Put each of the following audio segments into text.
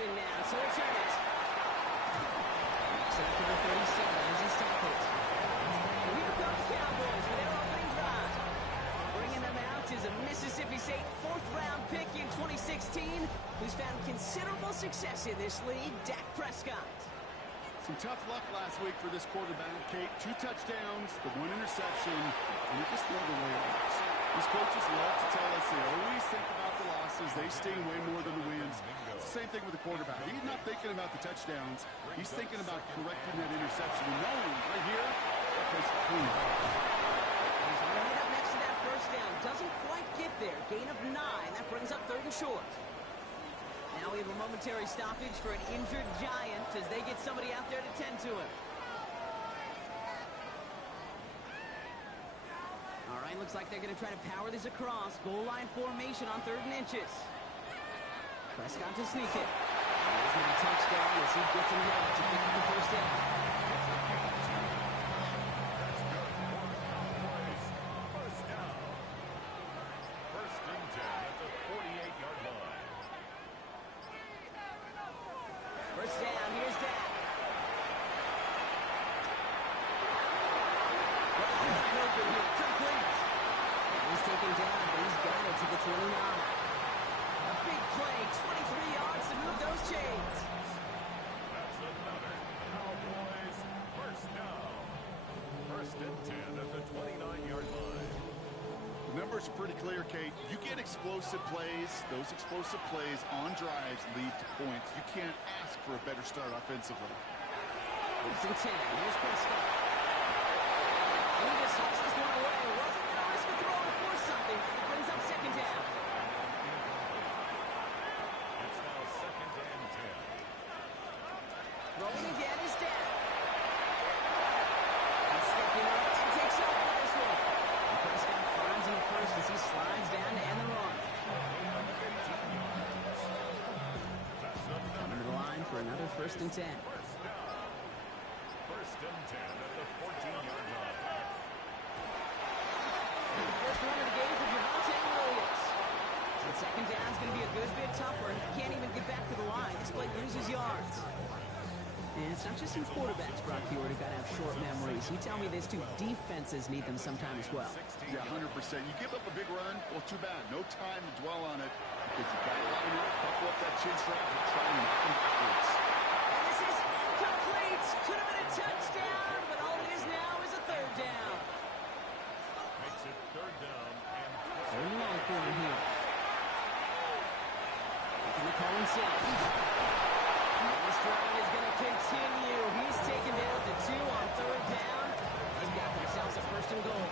Anderson now, so return it. Knocks it up to the 37 as he stops it. Here come the Cowboys for their opening drive. Bringing them out is a Mississippi State fourth-round pick in 2016 who's found considerable success in this league, Dak Prescott. Some tough luck last week for this quarterback, Kate. 2 touchdowns, the 1 interception, and you just know the way it works. These coaches love to tell us they always think about the losses. They sting way more than the wins. It's the same thing with the quarterback. He's not thinking about the touchdowns. He's thinking about correcting that interception and knowing right here, that place is clean. He's right up next to that first down. Doesn't quite get there. Gain of 9. That brings up 3rd and short. Now we have a momentary stoppage for an injured Giant as they get somebody out there to tend to him. All right, looks like they're going to try to power this across. Goal line formation on 3rd and inches. Prescott to sneak it. He's going to be touchdown as he gets him ready to pick up the first down. First and 10 at the 48-yard line. First down, here's Dak. Open here, complete. He's taken down, but he's got it to the 29. A big play, 23 yards to move those chains. That's another Cowboys first down. First and 10 at the 29-yard line. The numbers are pretty clear, Kate. You get explosive plays. Those explosive plays on drives lead to points. You can't ask for a better start offensively. First and 10, here's Prescott. And he just hooks this one away. Wasn't going to risk a throw to force something. It brings up 2nd down. It's now 2nd and 10. Throwing again is Dak. He's stepping up and takes over this one. And Prescott finds him first as he slides down to end the run. Coming to the line for another 1st and 10. First down. First and 10 at the 14-yard line. The first run of the game for Javonte Williams. And 2nd down is going to be a good bit tougher. He can't even get back to the line. This play loses yards. And it's not just some quarterbacks, Brock Huard, who got to have short memories. You tell me this too. Defenses need them sometime as well. Yeah, 100%. You give up a big run, well, too bad. No time to dwell on it because you got to line up, buckle up that chin strap, and try to knock them backwards. And this is incomplete. Could have been a touchdown, but all it is now is a 3rd down. Makes it 3rd down and 3rd and long for him here. Going to call himself. This drive is going to continue. He's taken down to 2 on 3rd down. They've got themselves a 1st and goal.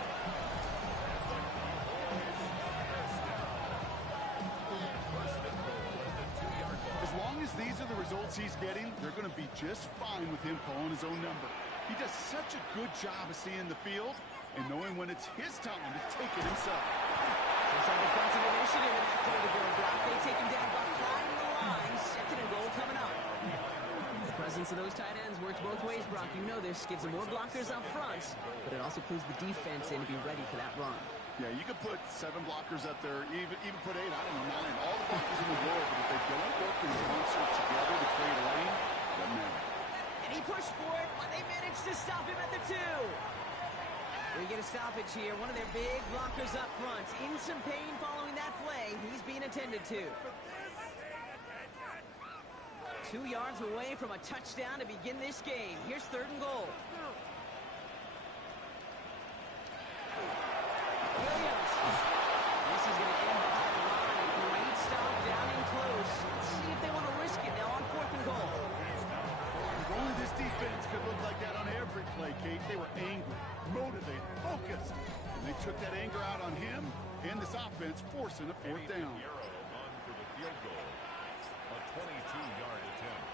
As long as these are the results he's getting, they're going to be just fine with him calling his own number. He does such a good job of seeing the field and knowing when it's his time to take it himself. There's some defensive initiative in that play to go block. They take him down behind the line. 2nd and goal coming up. The presence of those tight ends works both ways, Brock. You know this. Gives them more blockers up front, but it also clues the defense in to be ready for that run. Yeah, you could put 7 blockers up there, even put 8, I don't know, 9, all the blockers in the world, but if they don't work in concert together to create a lane, doesn't matter. And he pushed for it, but they managed to stop him at the 2. We get a stoppage here. One of their big blockers up front. In some pain following that play. He's being attended to. 2 yards away from a touchdown to begin this game. Here's 3rd and goal. Williams. This is going to end behind the line. Great stop down in close. Let's see if they want to risk it now on 4th and goal. If only this defense could look like that on every play, Kate. They were angry, motivated, focused. And they took that anger out on him and this offense, forcing a 4th down. on for the field goal. A 22-yard attempt.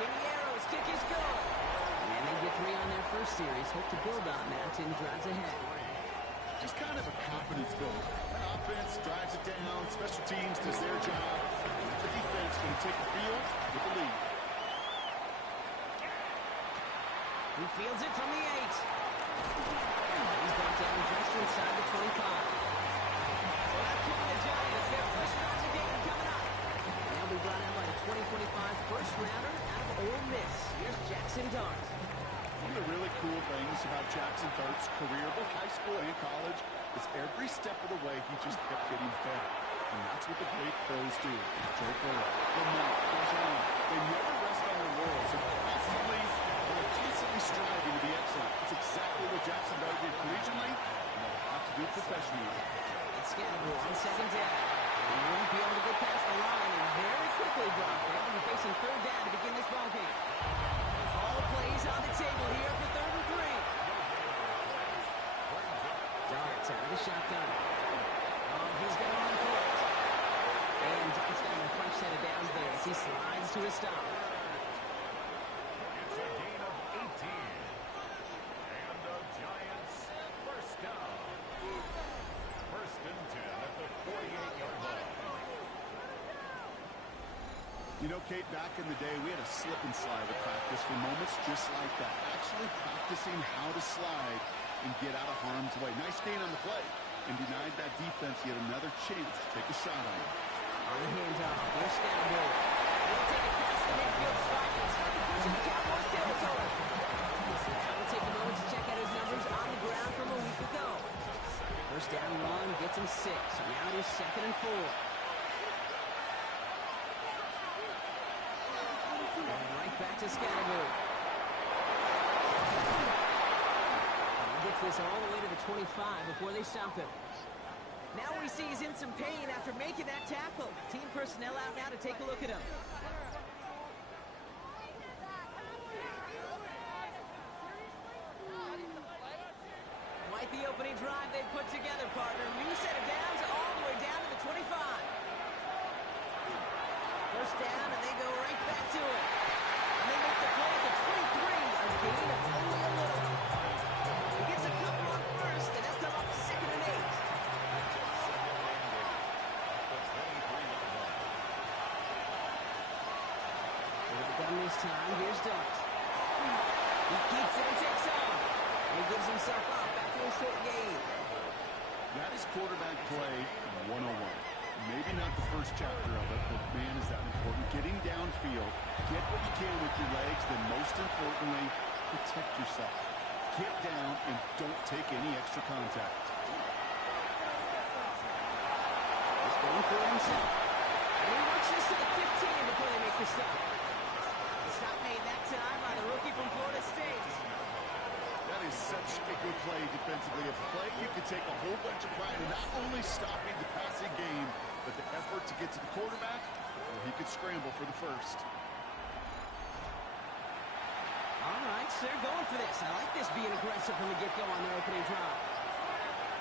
Pinheiro's kick is good. And they get 3 on their first series. Hope to build on that in the drives ahead. Just kind of a confidence builder. That offense drives it down. Special teams does their job. And the defense going to take the field with the lead. He fields it from the 8. He's brought down just inside the 25. So that's coming the Giants. Their first drive of the game coming up. And they'll be brought out by rounder out of Ole Miss. Here's Jackson Dart. One of the really cool things about Jackson Dart's career, both high school and college, is every step of the way he just kept getting better. And that's what the great pros do. Joe Burrow, Lamar, Bijan, they never rest on their laurels. They're constantly striving to be excellent. It's exactly what Jackson Dart did collegiately, and they'll have to do professionally. It's Scannable on second down. He won't be able to get past the line, and very quickly, Brock, they're going to be facing third down to begin this ball game. All plays on the table here for 3rd and 3. Dart's out of the shotgun. Oh, he's going to run for it. And Dart's got a fresh set of downs there as he slides to a stop. It's a gain of 18. And the Giants first down. 1st and 10 at the 48-yard line. You know, Kate, back in the day, we had a slip and slide at practice for moments just like that. Actually practicing how to slide and get out of harm's way. Nice gain on the play, and denied that defense yet another chance to take a shot on him. On the handoff, here's Scannable. He'll take it past the midfield stripe. It's going to be pushing the Cowboys territory. Now we'll take a moment to check out his numbers on the ground from a week ago. First down run gets him 6. Now it is 2nd and 4. And right back to Scannable. He gets this all the way to the 25 before they stop him. Now we see he's in some pain after making that tackle. Team personnel out now to take a look at him. Quite the opening drive they put together, partner. New set of downs all the way down to the 25. First down, and they go right back to it. And they make the play at the 23, a gain of only a little. He gets a couple on first, and they'll come up 2nd and 8. Done this time, here's Dart. He keeps it and takes off. And he gives himself up after a short gain. That is quarterback play 101. Maybe not the first chapter of it, but man, is that important. Getting downfield, get what you can with your legs, then most importantly, protect yourself. Get down and don't take any extra contact. He's going for it himself. And he works this to the 15 before they make the stop. Stop made that time by the rookie from Florida State. That is such a good play defensively. A play you can take a whole bunch of pride in not only stopping the passing game, but the effort to get to the quarterback before he could scramble for the first. All right, so they're going for this. I like this being aggressive from the get-go on their opening drive.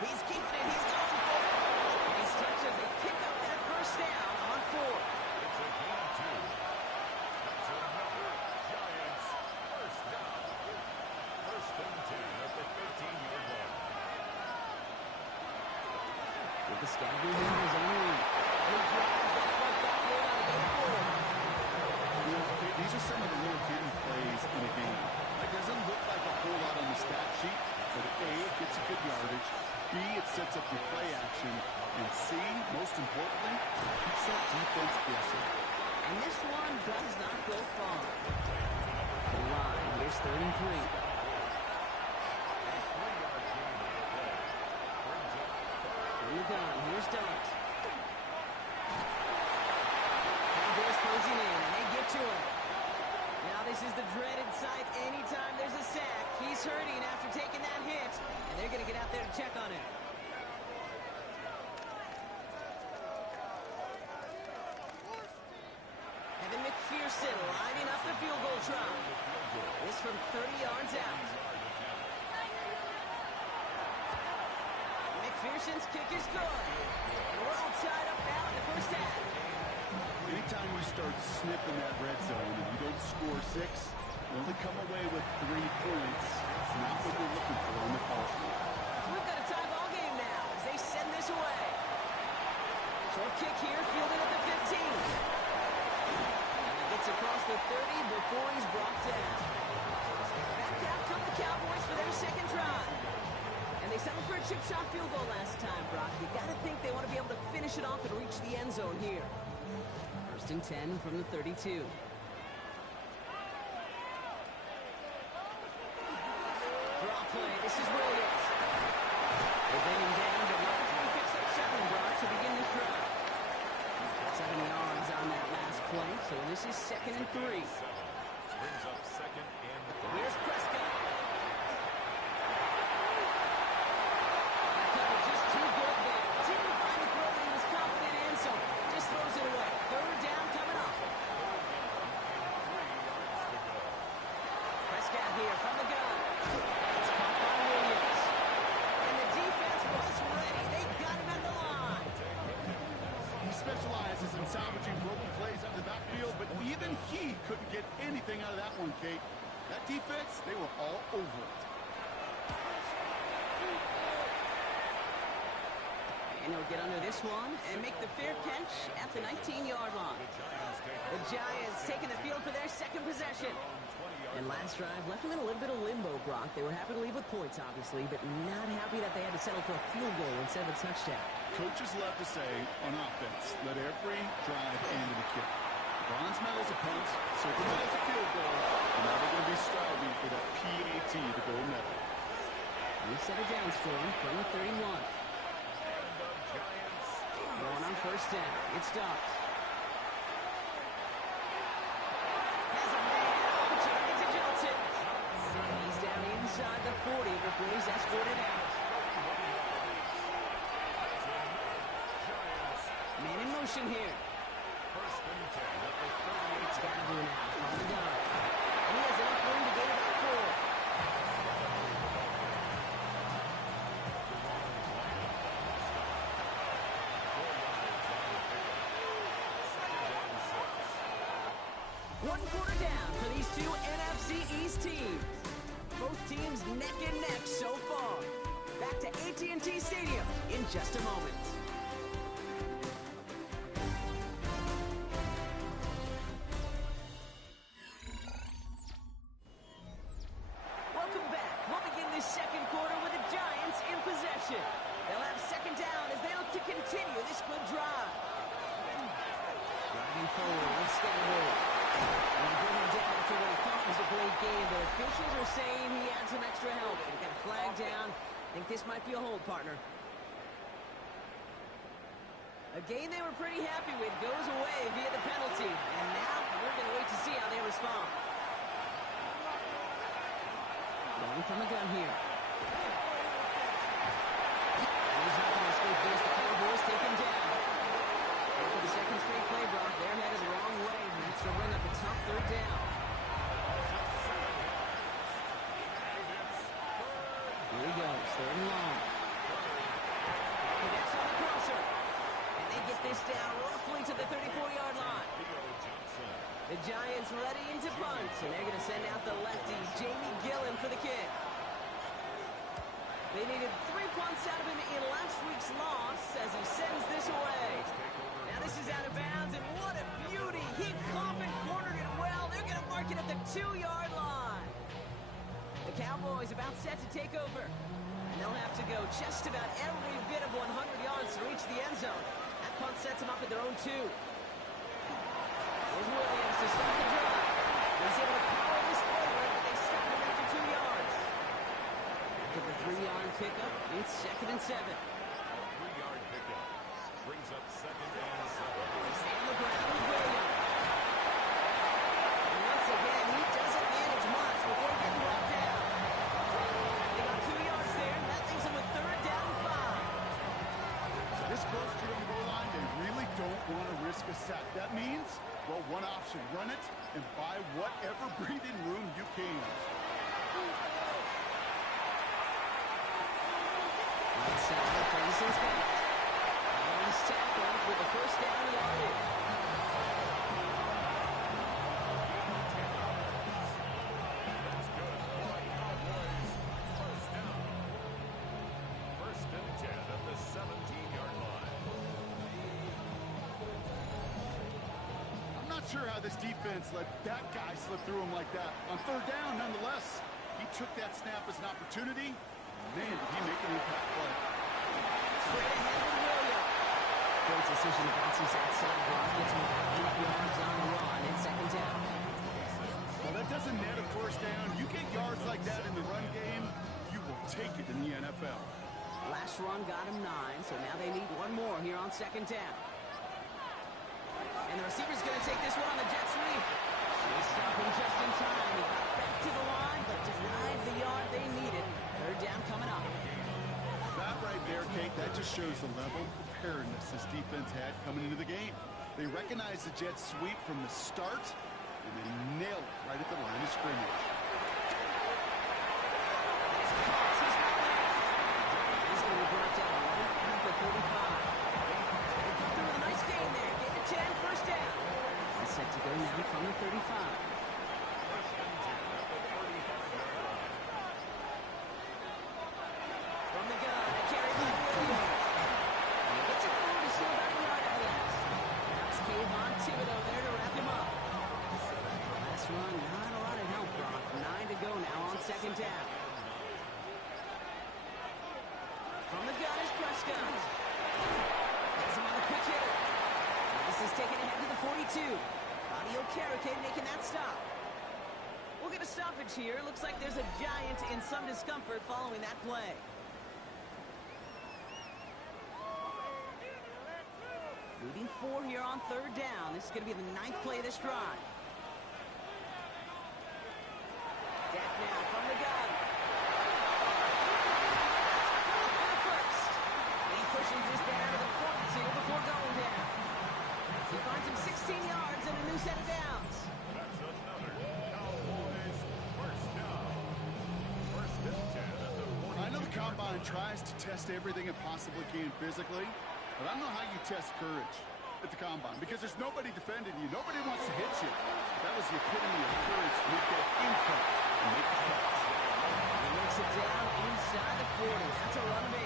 He's keeping it. He's going for it. And he's touched as they pick up that first down on 4. It's a gain of 2. That's another Giants first down. 1st and 10 at the 15-yard line. With the Scannable here in his own lead. And he drives that front back roll out of game 4. You know, these are some of the little hidden plays in a game. It doesn't look like a whole lot on the stat sheet, but A, it gets a good yardage, B, it sets up your play action, and C, most importantly, keeps that defense guessing. And this one does not go far. The line, here's 3rd and 3. In the gun, here's Dart. Cowboys closing in, and they get to him. Now this is the dreaded sight anytime there's a sack. He's hurting after taking that hit, and they're going to get out there to check on him. Evan McPherson lining up the field goal try. This from 30 yards out. McPherson's kick is good. And we're all tied up now in the first half. Anytime you start sniffing that red zone and you don't score 6, you only come away with 3 points. It's not what we're looking for in the ball. We've got a tie ball game now as they send this away. Short kick here, fielded at the 15. And he gets across the 30 before he's brought down. Back out come the Cowboys for their second drive. And they settled for a chip shot field goal last time, Brock. You got to think they want to be able to finish it off and reach the end zone here. 1st and 10 from the 32. play. This is Williams. They're bending down, but Landry picks up 7, Brock, to begin this drive. 7 yards on that last play, so this is 2nd and 3. Brings up 2nd and 3. Here's Prescott. That cover just too good there. Didn't find the throw that he was confident in, so just throws it away. 3rd down coming up. 3 yards to go. Prescott here from the gun. It's caught by Williams. And the defense was ready. They got him at the line. He specializes in salvaging broken plays out of the backfield, but even he couldn't get anything out of that one, Kate. That defense, they were all over it. And he'll get under this one and make the fair catch at the 19-yard line. The Giants taking the field for their 2nd possession. And last drive left them in a little bit of limbo, Brock. They were happy to leave with points, obviously, but not happy that they had to settle for a field goal instead of a touchdown. Coaches love to say, on offense, let every drive end in a kick. Bronze medal's a punt, silver medal's a field goal, and now they're going to be striving for that PAT, the gold medal. New set of downs for him from the 31. Going on 1st down. It's Dobbs. Has a man on target to Johnson. He's down inside the 40 before he's escorted out. Man in motion here. It's got to do now from the gun. And he has enough room to get about 4. One quarter down for these two NFC East teams. Both teams neck and neck so far. Back to AT&T Stadium in just a moment. Welcome back. We'll begin this 2nd quarter with the Giants in possession. They'll have 2nd down as they look to continue this good drive. Driving forward, let's get a roll. And they bring him down after what he thought was a great game, but officials are saying he had some extra help. He got a flag down. I think this might be a hold, partner. A game they were pretty happy with goes away via the penalty. And now we're going to wait to see how they respond. Going from the gun here. He's not going to escape this. The Cowboys take him down. For the 2nd straight play, Brock, they're headed the wrong way. That's going to bring up a tough 3rd down. Here he goes, 3rd and long. Connects on the crosser. And they get this down roughly to the 34-yard line. The Giants ready into punt, and they're going to send out the lefty, Jamie Gillen, for the kick. They needed 3 punts out of him in last week's loss as he sends this away. Now this is out of bounds, and what a beauty. He coffin cornered it well. They're going to mark it at the 2-yard line. The Cowboys about set to take over. And they'll have to go just about every bit of 100 yards to reach the end zone. That punt sets them up at their own 2. There's Williams to start the drive. He's able to power this forward, but they stop him after 2 yards. After the 3-yard pickup, it's 2nd and 7. 3-yard pickup. Brings up 2nd and 7. They stay on the ground with Williams. And once again, he doesn't manage much before getting brought down. They got 2 yards there, and that leaves them with 3rd down and 5. This close to the goal line, they really don't want to risk a sack. That means, well, one option, run it and buy whatever breathing room you can. Outside the Ferguson's back. And he's tackled with a 1st down yardage. That's good for the Cowboys. 1st down. 1st and 10 at the 17-yard line. I'm not sure how this defense let that guy slip through him like that. On 3rd down, nonetheless, he took that snap as an opportunity. Man, did he make an impact play. Straight ahead with Williams. Great decision to bounce his outside block. Gets him about 8 yards on the run and 2nd down. Well, that doesn't net a 1st down. You get yards like that in the run game, you first run got him 9, so now they need one more here on second down. And the receiver's going to take this one on the jet sweep. They stop him just in time. He got back to the line, but denied the yard they needed. Third down coming up. That right there, Kate, that just shows the level of preparedness this defense had coming into the game. They recognized the jet sweep from the start, and they nailed it right at the line of scrimmage. He's going to be brought down right at the 35. They come through with a nice gain there. Gain of 10, first down. He's set to go now from the 35. From the gun, a carry by Williams. And he gets it forward to still about a yard out of that. That's Kayvon Thibodeau there to wrap him up. Last run, not a lot of help, Brock. 9 to go now on second down. From the gun is Prescott. Has him on the quick hitter. This is taken ahead to the 42. Bobby Okereke making that stop. We'll get a stoppage here. Looks like there's a Giant in some discomfort following that play. Moving 4 here on third down. This is going to be the 9th play of this drive. Dak now from the gun. First. And he pushes this down to the 42 before going down. He finds him 16 yards and a new set of downs. That's another Cowboys first down. First and 10 at the 40. I know the Combine tries to test everything it possibly can physically, but I don't know how you test courage at the Combine because there's nobody defending you. Nobody wants to hit you. That was the epitome of courage to make that impact and make the catch. He makes it down inside the 40. That's a run of 8.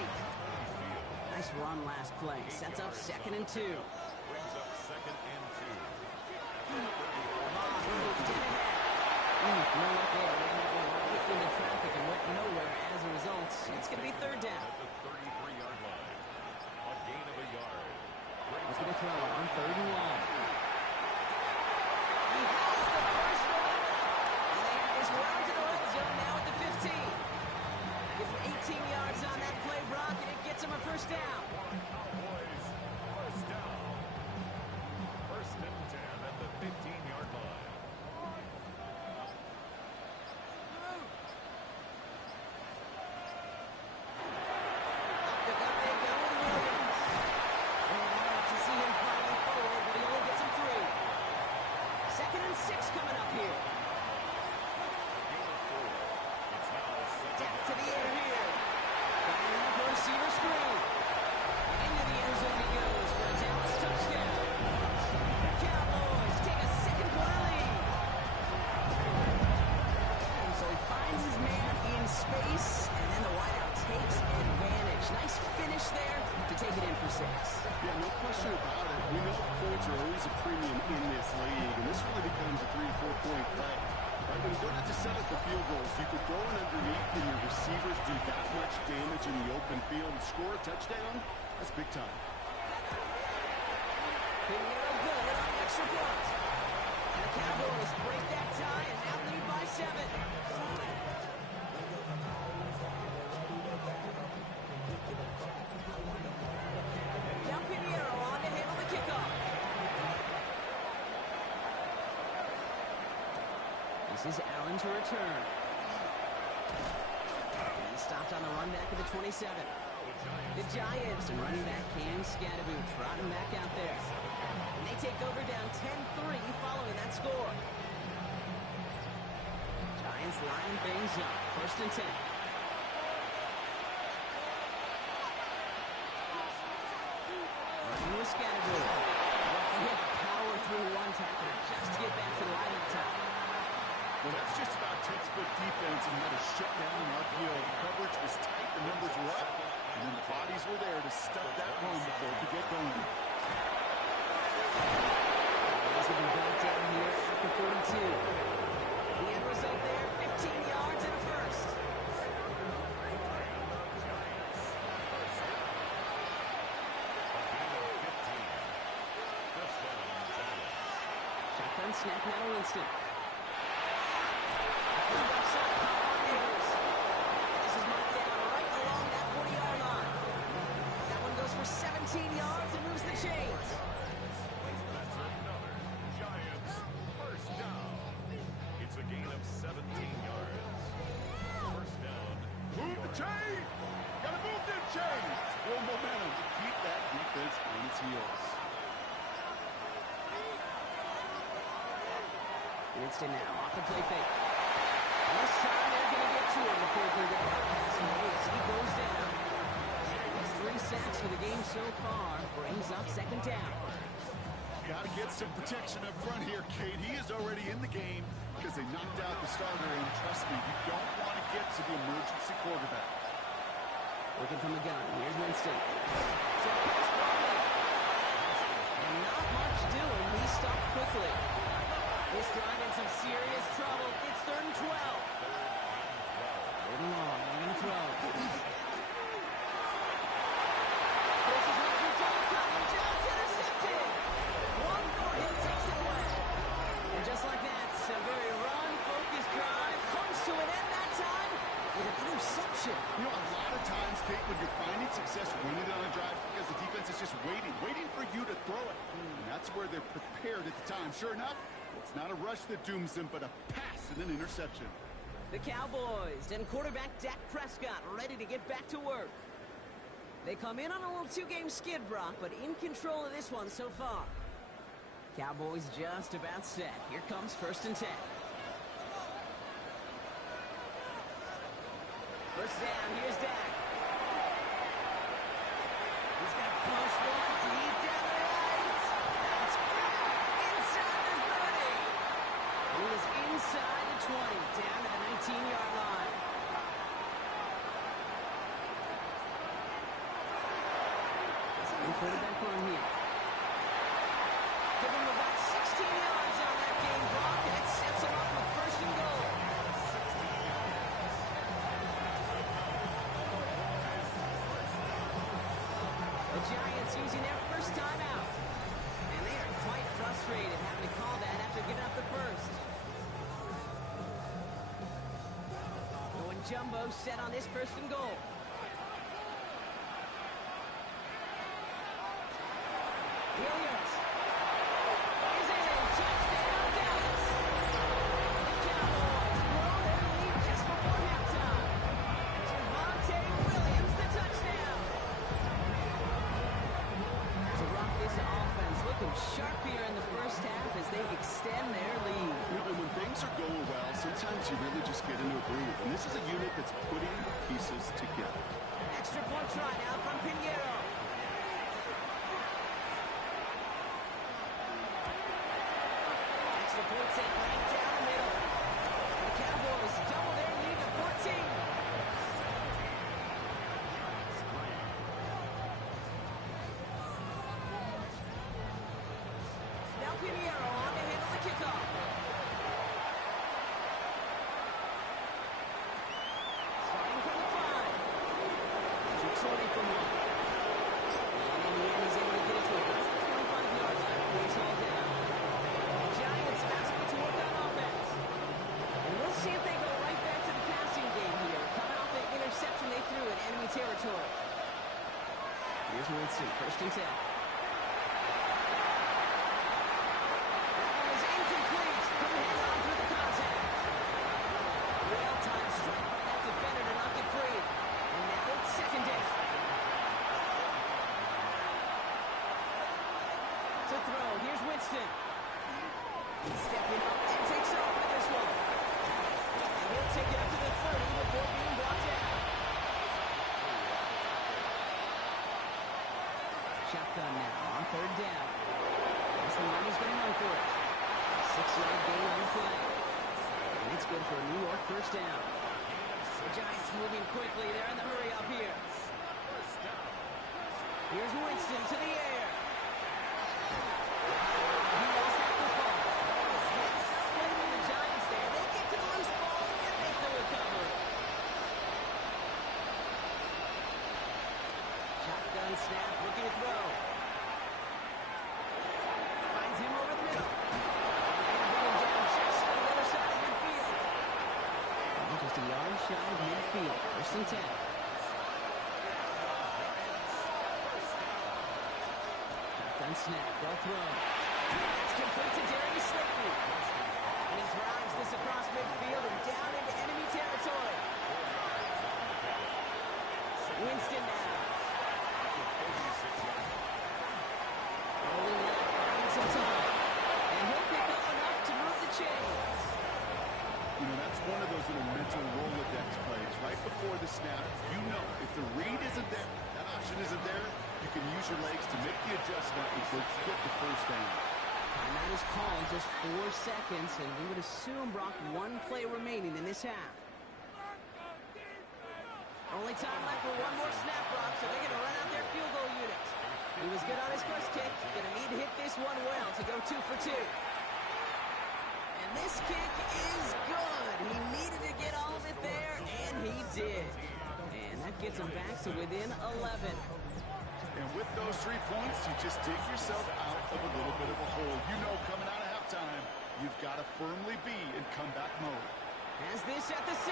Nice run last play. Sets up 2nd and 2. Brings up 2nd and 2. No luck there. Ran that one right into traffic and went nowhere as a result. It's going to be third down. At the 33-yard line. A gain of a yard. Looking to throw on 3rd and 1. He has the first one. And they have this round to the red zone now at the 15. Gives him 18 yards on that play, Brock, and it gets him a first down. Cowboys first down. First and 10 at the 15-yard line. They go with Williams. And they want to see him climbing forward, but he only gets him 3. 2nd and 6 coming up here. Dak to the air here. Firing up a receiver screen. And into the end zone he goes for a Dallas touchdown. The Cowboys take a 2nd-quarter lead. So he finds his man in space, and then the wideout takes advantage. Nice finish there to take it in for 6. Yeah, no question about it. We know points are always a premium in this league, and this really becomes a 3- to 4-point play. Right, when you don't have to settle for field goals, you could throw it underneath and your receivers do that much damage in the open field and score a touchdown. That's big time. Pinheiro good on the extra point. And the Cowboys break that tie and now lead by 7. Now Pinheiro on to handle the kickoff. This is Allen to return. And he stopped on the run back of the 27. The Giants and running back Cam Scadaboo trotting back out there. And they take over down 10-3 following that score. Giants lining things up. 1st and 10. Running with Scadaboo. He had to power through one tackler just to get back to the line at the top. Well, that's just about textbook defense and how to shut down an RPO. The coverage was tight, the numbers were up, and then the bodies were there to stuff that run before it could get going. He's going to be brought down here at the 42. The end result there, 15 yards and a first. Shotgun snap now to Winston. This is marked down right along that 40-yard line. 17 yards and moves the chains. That's another Giants first down. It's a gain of 17 yards. First down. Move the chain! Gotta move them chains! Build momentum to keep that defense on its heels. Winston now off the play fake. This time they're going to get to him before he can get that pass away as he goes down. That's 3 sacks for the game so far. Brings up second down. Got to get some protection up front here, Kate. He is already in the game because they knocked out the starter, and trust me, you don't want to get to the emergency quarterback. Looking from the gun. Here's Winston. Check pass ball in. And not much doing. He stopped quickly. This drive in some serious trouble. It's 3rd and 12. Third and long. They're going to throw. This is what you call coverage. It's intercepted. One more hit takes it away. And just like that, a very run-focused drive comes to an end that time with an interception. You know, a lot of times, Kate, when you're finding success winning on a drive because the defense is just waiting for you to throw it. And that's where they're prepared at the time. Sure enough, it's not a rush that dooms them, but a pass and an interception. The Cowboys and quarterback Dak Prescott ready to get back to work. They come in on a little 2-game skid, Brock, but in control of this one so far. Cowboys just about set. Here comes 1st and 10. First down, here's Dak. He's got a close one deep down the right. That's grabbed inside the 30. He is inside the 20, down to the 19-yard line. Second quarterback run here. Give him about 16 yards on that game block, and it sets him up with 1st and goal. The Giants using their first timeout. And they are quite frustrated having to call that after giving up the first. Going jumbo set on this 1st and goal. Williams. Is in. Touchdown, Dallas. The Cowboys blow their lead just before halftime. Javonte Williams, the touchdown. To rock this offense, looking sharp here in the first half as they extend their lead. You know, when things are going well, sometimes you really just get into a groove. And this is a unit that's putting the pieces together. Extra point try now from Pinheiro. Extra point set right down the middle. The Cowboys double their lead to 14. Now Pinheiro on to handle the kickoff. Starting from the 5. 220 from 1. And in the end, he's able to get it to a 25-yard line before he's hauled down. Giants asking to work on offense. And we'll see if they go right back to the passing game here, coming off an interception they threw in enemy territory. Here's Winston, 1st and 10. That one is incomplete. Couldn't hang on through the contact. Well-timed strike by that defender to knock it free. And now it's 2nd down. To throw, here's Winston. He's stepping up and takes off with this one. And he'll take it up to the 30 before being brought down. Shotgun now on 3rd down. This line is going to run for it. 6-yard gain on the play. And it's good for a New York 1st down. The Giants moving quickly. They're in the hurry up here. Here's Winston to the air. He lost that football. Split from the Giants there. They get to the loose ball and make the recovery. Shotgun snap, looking to throw. Finds him over the middle. And bring him down just on the other side of midfield. And just a yard shy of midfield. 1st and 10. Shotgun snap. They'll throw. It's complete to Darius Slayton. And he drives this across midfield and down into enemy territory. Winston now. Rolling left, finds some time. And he'll pick up enough to move the chains. You know, that's one of those little mental Rolodex plays. Right before the snap, you know if the read isn't there, that option isn't there, you can use your legs to make the adjustment and go get the first down. Timeout is called, just 4 seconds, and we would assume, Brock, 1 play remaining in this half. Only time left for 1 more snap, Brock, so they're going to run out their field goal unit. He was good on his first kick. Going to need to hit this one well to go 2 for 2. And this kick is good. He needed to get all of it there, and he did. And that gets him back to within 11. And with those 3 points, you just dig yourself out of a little bit of a hole. You know, coming out of halftime, you've got to firmly be in comeback mode. Has this at the 6.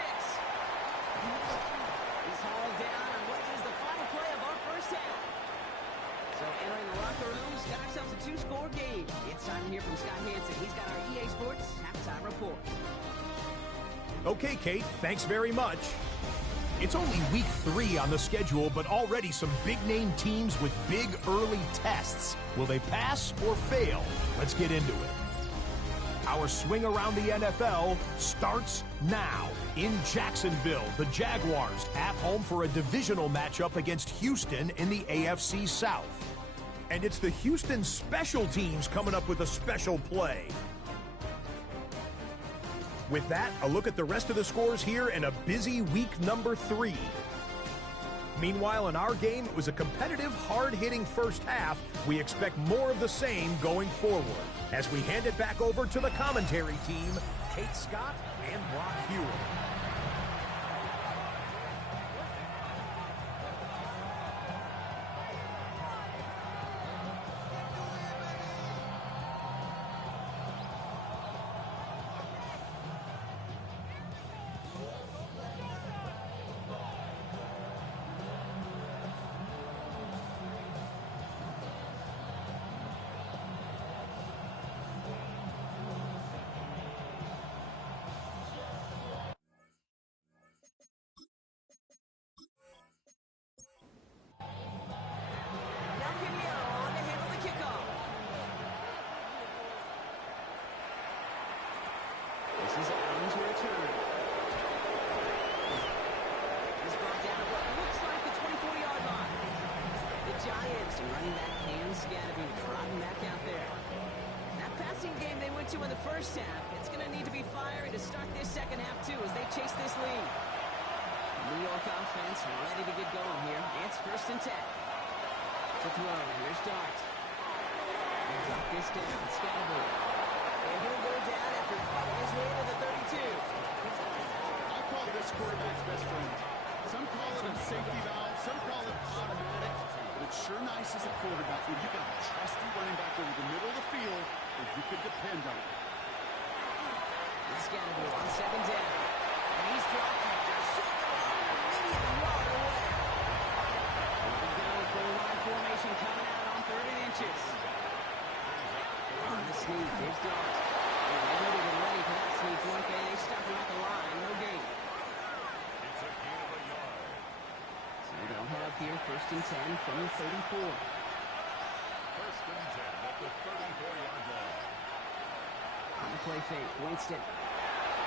He's hauled down on what is the final play of our first half. So entering the locker rooms, got ourselves a 2-score game. It's time to hear from Scott Hansen. He's got our EA Sports halftime report. Okay, Kate, thanks very much. It's only week 3 on the schedule, but already some big-name teams with big early tests. Will they pass or fail? Let's get into it. Our swing around the NFL starts now. In Jacksonville, the Jaguars at home for a divisional matchup against Houston in the AFC South. And it's the Houston special teams coming up with a special play. With that, a look at the rest of the scores here in a busy week number 3. Meanwhile, in our game, it was a competitive, hard-hitting first half. We expect more of the same going forward. As we hand it back over to the commentary team, Kate Scott and Brock Hewitt. To in the first half. It's going to need to be fiery to start this second half, too, as they chase this lead. New York offense ready to get going here. It's 1st and 10. To throw. Here's Dart. He'll drop this down. Scatterboard. And he'll go down after fighting his way to the 32. I call this quarterback's best friend. Some call it a safety valve. Some call it automatic. But it's sure nice as a quarterback when you got a trusty running back over the middle of the field that you can depend on. It's Scatterboard on 2nd down. And he's dropped just short of the line, maybe a yard away. Here we go. Goal line formation coming out on 3rd and inches. On the sneak, here's Dart. They're loaded and ready for that sneak, weren't they? They stuck him at the line. No gain. It's a gain of a yard. So they'll head up here 1st and 10 from the 34. 1st and 10 at the 34-yard line. On the play fake, Winston.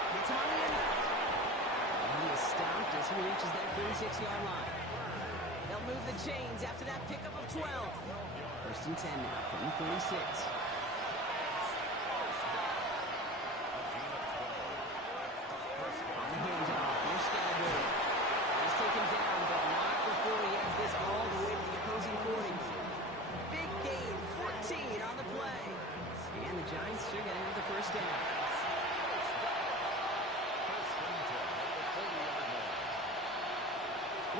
It's on the end. And he is stopped as he reaches that 36-yard line. They'll move the chains after that pickup of 12. 1st and 10 now from the 46. On the handoff, here's Scatterboard. He's taken down, but not before he ends this all the way to the opposing 40. Big gain, 14 on the play. And the Giants are going to have the 1st down. 1st and 10 at the 40-yard line.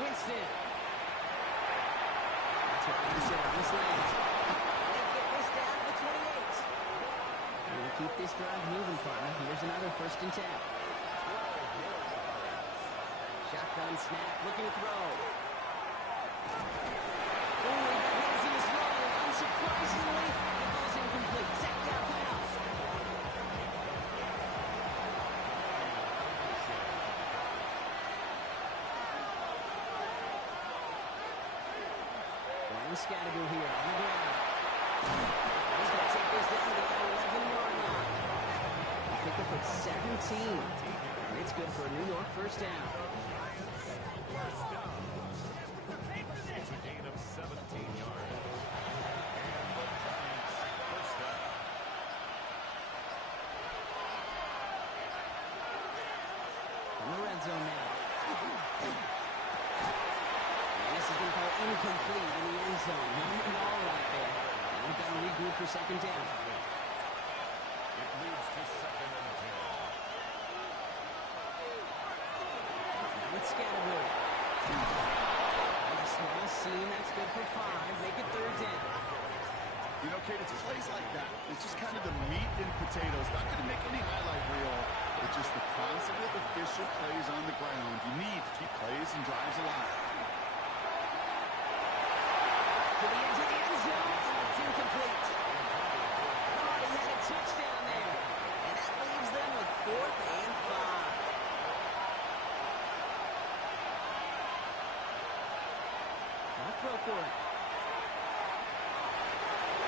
Winston. That's what he said on the slant. They get this down to the 28. And to keep this drive moving, partner, here's another 1st and 10. Shotgun snap, looking to throw. Oh, he got hit as he was throwing, and unsurprisingly, Surprisingly, the ball's incomplete. Second down coming up. Scatterbill here on the ground. He's going to take this down to the 11-yard line. Pick up at 17. And it's good for a New York first down. It's a gain of 17 yards. And the Giants first down. In the red zone now. This is going to call incomplete in the end zone. Nothing all right there. Now we've got to regroup for second down. It moves to 2nd and 10. Now it's Scatterbill. That's a small seam. That's good for 5. Make it third down. You know, Kate, it's plays like that. It's just kind of the meat and potatoes. Not going to make any highlight reel. It's just the positive, efficient plays on the ground. You need to keep plays and drives alive. To the edge of the end zone. It's incomplete. Oh, he had a touchdown there. And that leaves them with 4th and 5. I'll throw for it.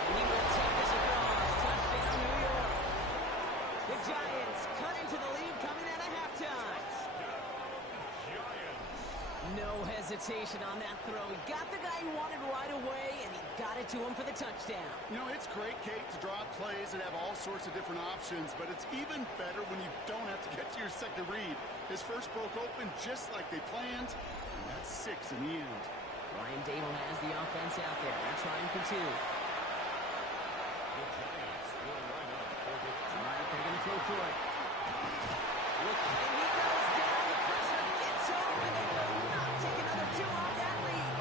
And he will take this across. Touchdown, New York. The Giants cut into the lead coming out of halftime. No hesitation on that throw. He got the guy he wanted right away, and he got it to him for the touchdown. You know, it's great, Kate, to draw up plays and have all sorts of different options, but it's even better when you don't have to get to your second read. His first broke open just like they planned, and that's 6 in the end. Ryan Dable has the offense out there. They're trying for 2. The Giants will line up for the All right, they're going to throw for it. Look, and he goes down. The pressure gets home, and they will not take another 2 off that lead.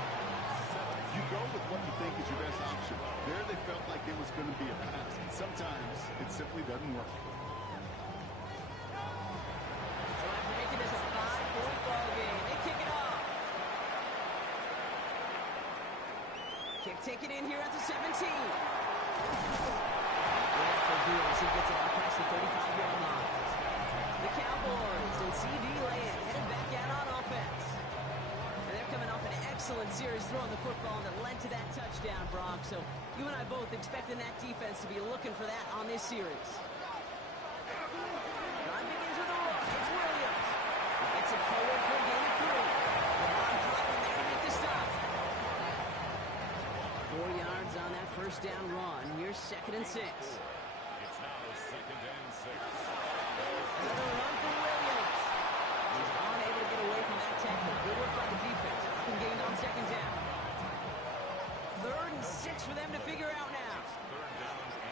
You go with what you think is your best option. There they felt like it was going to be a pass, and sometimes it simply doesn't work. So after making this a 5-point ball game, they kick it off. Kick taken in here at the 17. Yeah, for Beals, he gets it out past the 35-yard line. The Cowboys and C.D. Lamb headed back out on offense. And they're coming off an excellent series throwing the football that led to that touchdown, Brock. So you and I both expecting that defense to be looking for that on this series. Drive begins with a run. It's Williams. He gets it forward for a gain of 3. Ron Butler there to make the stop. 4 yards on that first down run. Here's 2nd and 6. It's now 2nd and 6. Another run for Williams. He's unable to get away from that tackle. Good work by the defense. Nothing gained on 2nd down. 3rd and 6 for them to figure out now. 3rd down and 6.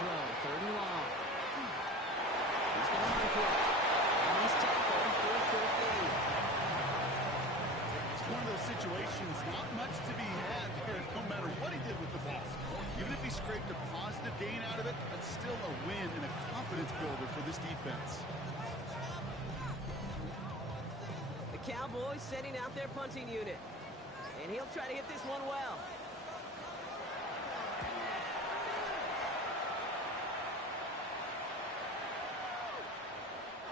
Throw, 3rd and long. He's going to run for it. And he's tackled for a 4th gain. It's one of those situations, not much to be had there, no matter what he did with the ball. Even if he scraped a positive gain out of it, that's still a win and a confidence builder for this defense. The Cowboys sending out their punting unit. And he'll try to hit this one well.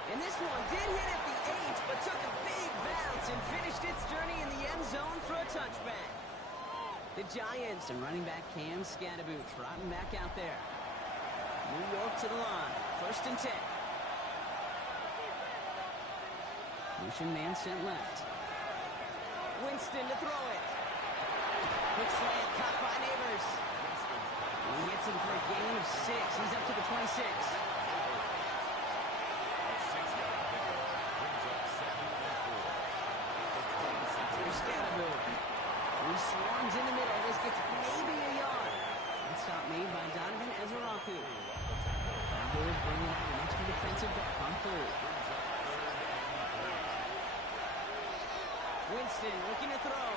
And this one did hit at the 8, but took a big bounce and finished its journey in the end zone for a touchback. The Giants and running back Cam Scatterbill trotting back out there. New York to the line. 1st and 10. Motion man sent left. Winston to throw it. Quick slant caught by Neighbors. He hits him for a gain of 6. He's up to the 26. Here's Scatterbill. He swarms in the middle. This gets maybe a yard. That stop made by Donovan Ezeraku. Cowboys bringing out an extra defensive back on 3rd. Winston looking to throw.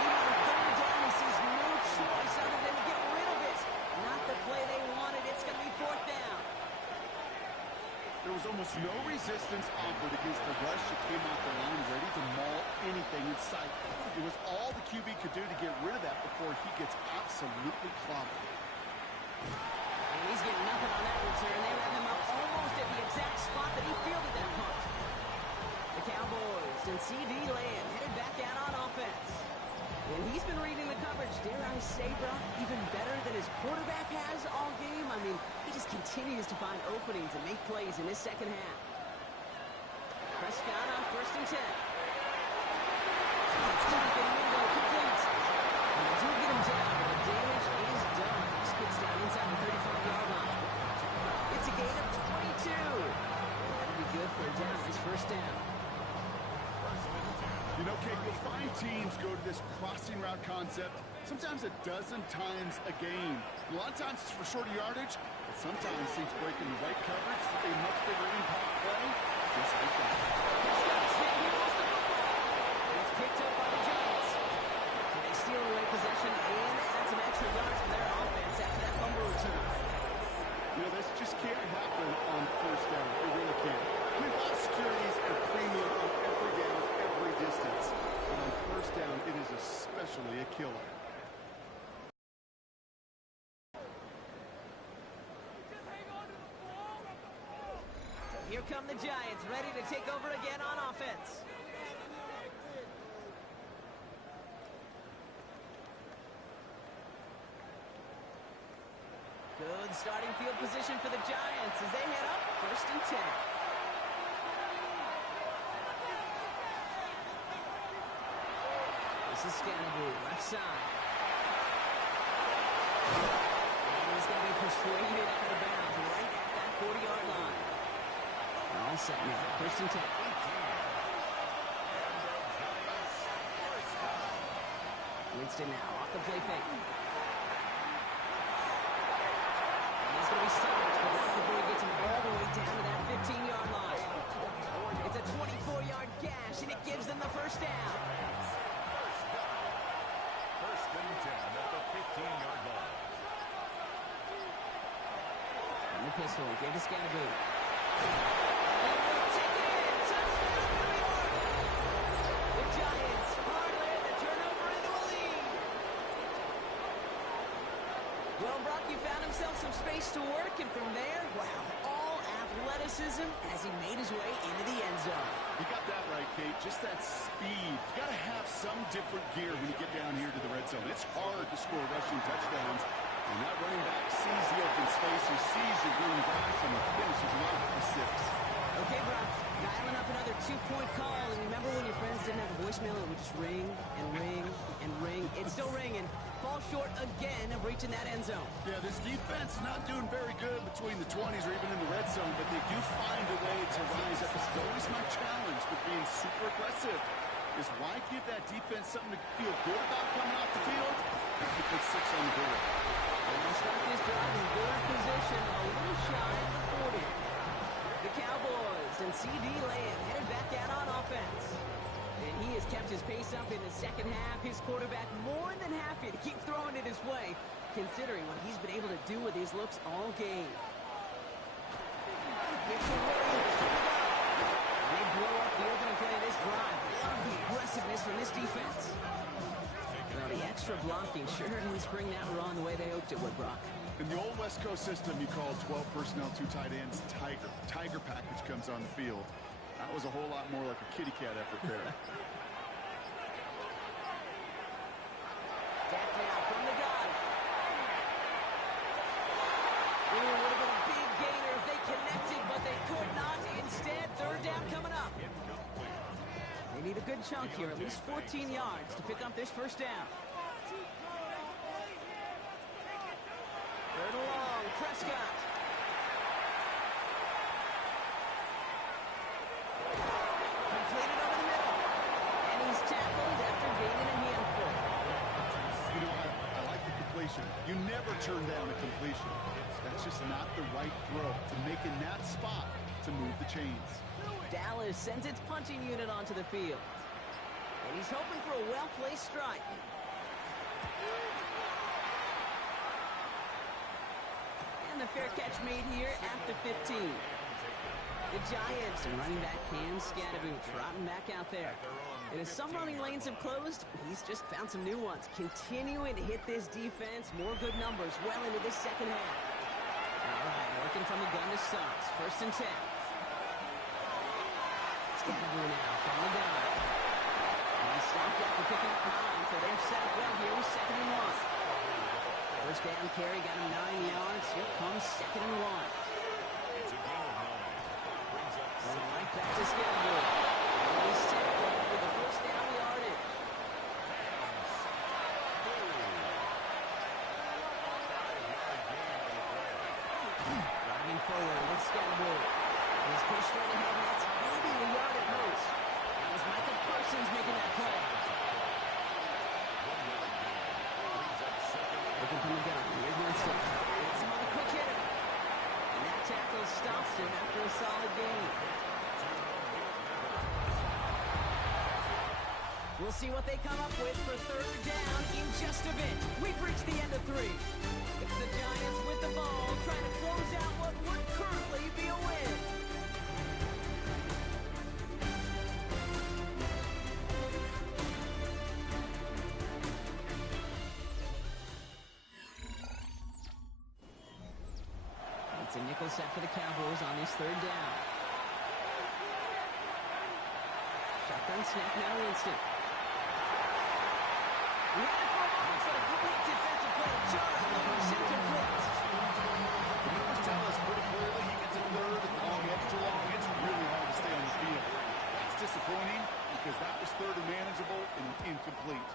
Even on 3rd down, he sees no choice other than to get rid of it. Not the play they wanted. It's going to be 4th down. There was almost Almost no resistance offered against the rush that came off the line, ready to maul anything in sight. It was all the QB could do to get rid of that before he gets absolutely clobbered. And he's getting nothing on that return. They let him up almost at the exact spot that he fielded that punt. The Cowboys and CD Lamb headed back out on offense. And he's been reading the coverage, dare I say, Brock, even better than his quarterback has all game. I mean, he just continues to find openings and make plays in this second half. Prescott on 1st and 10. It's deep in window, complete. And they do get him down, but the damage is done. This kid's down inside the 35-yard line. It's a gain of 22. That'll be good for a down. It's 1st down. You know, Kate, you'll find teams go to this crossing route concept sometimes a dozen times a game. A lot of times it's for shorter yardage, but sometimes teams break in the right coverage for a much bigger impact play, just like that. It's picked up by the Giants. So they steal away possession and add some extra yards for their offense after that fumble return. You know, this just can't happen on 1st down. It really can't. I mean, ball security is a premium on every down, every distance. But on 1st down, it is especially a killer. So here come the Giants, ready to take over again on offense. Good starting field position for the Giants as they head up 1st and 10. This is Scannable, left side. And he's going to be persuaded out of bounds right at that 40-yard line. All set now, 1st and 10. Winston now off the play fake. He's going to be stopped, but not before he gets him all the way down to that 15-yard line. It's a 24-yard gash, and it gives them the 1st down. 1st and 10 at the 15-yard line. And the pistol, give to Scannable. Take it in, touchdown, New York! The Giants hardly the turnover into a lead. Well, Brock, you found himself some space to work, and from there, wow, all athleticism as he made his way into the end zone. You got that right, Kate. Just that speed. You got to have some different gear when you get down here to the red zone. It's hard to score rushing touchdowns. And that running back sees the open space, he sees the green grass, and finishes him off for 6. Okay, Brock, dialing up another 2-point call. And remember when your friends didn't have a voicemail, it would just ring and ring and ring. It's still ringing. Fall short again of reaching that end zone. Yeah, this defense not doing very good between the 20s or even in the red zone, but they do find a way to rise up. This is always my challenge with being super aggressive, is why give that defense something to feel good about coming off the field? You put 6 on the board. And they start this drive in good position, a little shy of the 40. The Cowboys and CD Lamb headed back out on offense. And he has kept his pace up in the second half. His quarterback more than happy to keep throwing it his way, considering what he's been able to do with his looks all game. Mitchell Williams from the gun. And they blow up the opening play of this drive. Love the aggressiveness from this defense. Well, the extra blocking sure didn't spring that run the way they hoped it would, Brock. In the old West Coast system, you call 12 personnel, 2 tight ends, Tiger. Tiger package comes on the field. That was a whole lot more like a kitty cat effort there. Back now from the gun. Ooh, would have been a big gainer if they connected, but they could not. Instead, 3rd down coming up. They need a good chunk here, at least 14 yards to pick up this 1st down. 3rd and long, Prescott. Completed over the middle. And he's tackled after gaining a handful. You know, I like the completion. You never turn down a completion. That's just not the right throw to make in that spot to move the chains. Dallas sends its punting unit onto the field. And he's hoping for a well-placed strike. And the fair catch made here at the 15. The Giants and running back Cam Scatterboot trotting back out there. And as some running lanes have closed, he's just found some new ones. Continuing to hit this defense. More good numbers well into this second half. All right, working from the gun to Suggs. 1st and 10. Scatterboot now from the gun. And he stopped after picking up 9, so they've set it well here with 2nd and 1. First down carry got him 9 yards. Here comes 2nd and 1. Right back to Scatterboot. And he's set with the first down yardage. Driving forward with Scatterboot. He's pushed right ahead, and that's maybe a yard at most. That was Michael Parsons making that play. Looking from the gun. Here's Winston. It's him on a quick hitter. And that tackle stops him after a solid gain. We'll see what they come up with for 3rd down in just a bit. We've reached the end of 3. It's the Giants with the ball, trying to close out what would currently be a win. It's a nickel set for the Cowboys on this 3rd down. Shotgun snap now, Winston. We had it for a moment, but a complete defensive play. Jarvis incomplete. The numbers tell us pretty clearly you get to 3rd and long, extra long. It's really hard to stay on the field. That's disappointing because that was 3rd and manageable and incomplete.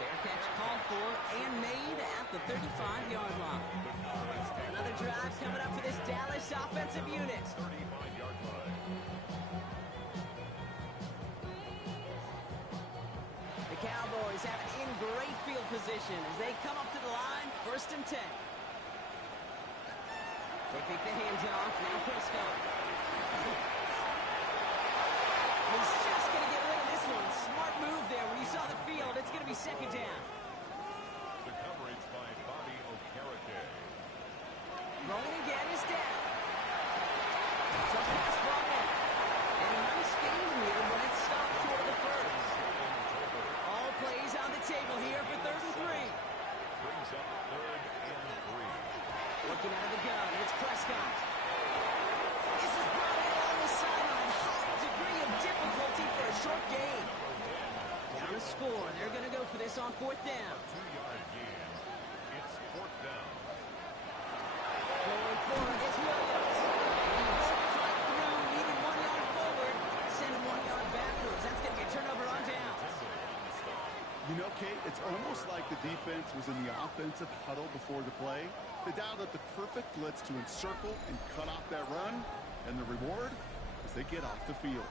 Fair catch called for and made at the 35-yard line. Another drive coming up for this Dallas offensive unit. 35-yard line. The Cowboys have it in great field position as they come up to the line, 1st and 10. They pick the hands off, now Prescott. He's just going to get rid of this one. Smart move there when he saw the field. It's going to be 2nd down. The coverage by Bobby Okereke. Rolling again is down. So pass brought in. And a nice game here, but it stopped short of the first. All plays on the table here for 3rd and 3. Brings up 3rd and 3. Looking out of the gun, it's Prescott. This is brought in on the sideline. High degree of difficulty for a short gain. Down to score. They're going to go for this on 4th down. 2-yard gain. It's 4th down. Going forward, it's Williams. He won't cut through, needing 1 yard forward. Send him 1 yard backwards. That's going to be a turnover on downs. You know, Kate, it's almost like the defense was in the offensive huddle before the play. They dialed up the perfect blitz to encircle and cut off that run. And the reward is they get off the field.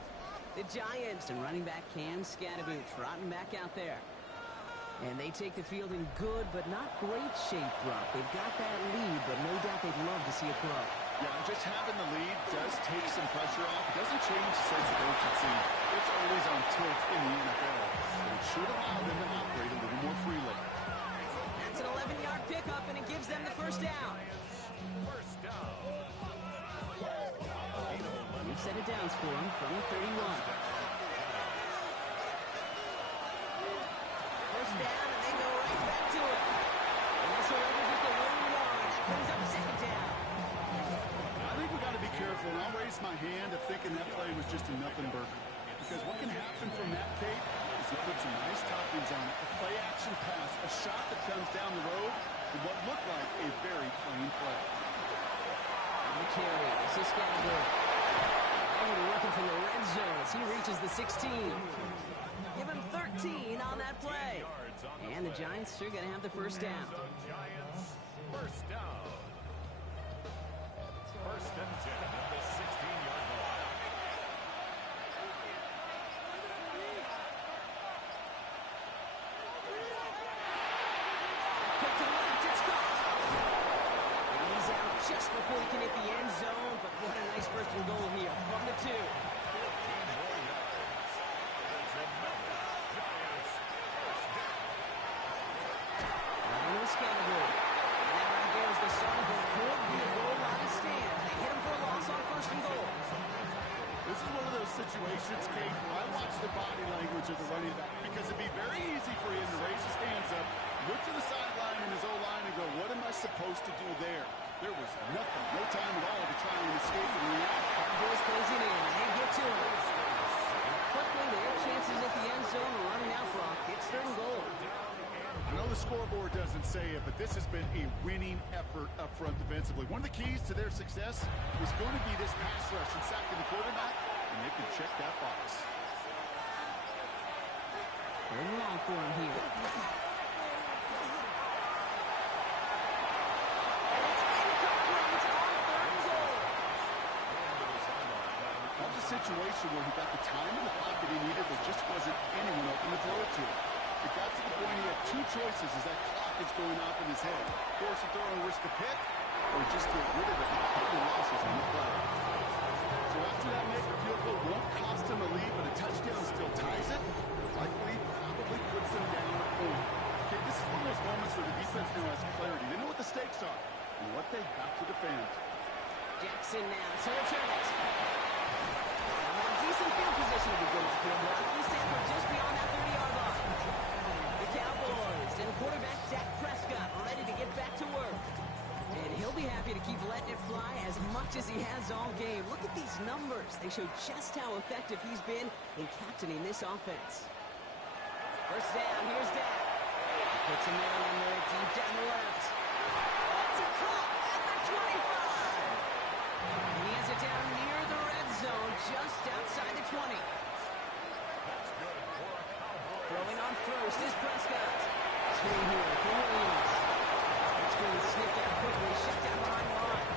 The Giants and running back Cam Scatterboot trotting back out there. And they take the field in good but not great shape, Brock. They've got that lead, but no doubt they'd love to see it grow. Yeah, just having the lead does take some pressure off. It doesn't change the sense of urgency. It's always on tilt in the NFL. But it should allow them to operate a little more freely. That's an 11-yard pickup, and it gives them the 1st down. First down. You've set it down for him from the 31. First down, and they go right back to it. And this will over just a 1 yard. That brings up 2nd down. I think we got to be careful, and I'll raise my hand of thinking that play was just a nothing burger. Because what can happen from that, Kate, is you put some nice toppings on it. A play-action pass, a shot that comes down the road for what looked like a very plain play. On the carry, this is Scatterboot. They're going to be working from the red zone as he reaches the 16. Give him 13 on that play. And the Giants are going to have the 1st down. Giants, 1st down. 1st and 10 at the 16-yard line. Quick to the left, it's caught. And he's out just before he can hit the end zone, but what a nice 1st and goal here from the 2. 14 more yards. It's another Giants 1st down. Scatterboot. And that right there is the start of what could be a goal line stand. They supposed to do there? There was nothing, no time at all to try and escape and react. Cowboys closing in. They get to him. Quickly, their chances at the end zone are running out, Brock. It's 3rd and goal. I know the scoreboard doesn't say it, but this has been a winning effort up front defensively. One of the keys to their success was going to be this pass rush and sacking the quarterback, and they can check that box. 3rd and long for him here. Situation where he got the time in the pocket he needed, there just wasn't anyone open to throw it to. It got to the point he had 2 choices as that clock is going off in his head. Force a throw and risk a pick, or just get rid of it and cut the losses on the play. So after that make, the field goal won't cost him a lead, but a touchdown still ties it. Likely, probably puts them down at 4. Okay, this is one of those moments where the defense now has clarity. They know what the stakes are and what they have to defend. Jackson now, so return it. Decent field position to begin with field block. He's Stanford just beyond that 30-yard line. The Cowboys and quarterback Dak Prescott ready to get back to work. And he'll be happy to keep letting it fly as much as he has all game. Look at these numbers. They show just how effective he's been in captaining this offense. First down, here's Dak. He puts a man under it deep down the left. That's a caught at the 25. And he has it down near the red zone, just outside the 20. Throwing on first is Prescott. Screen here for Williams. That screen snipped out quickly, shut down behind the line.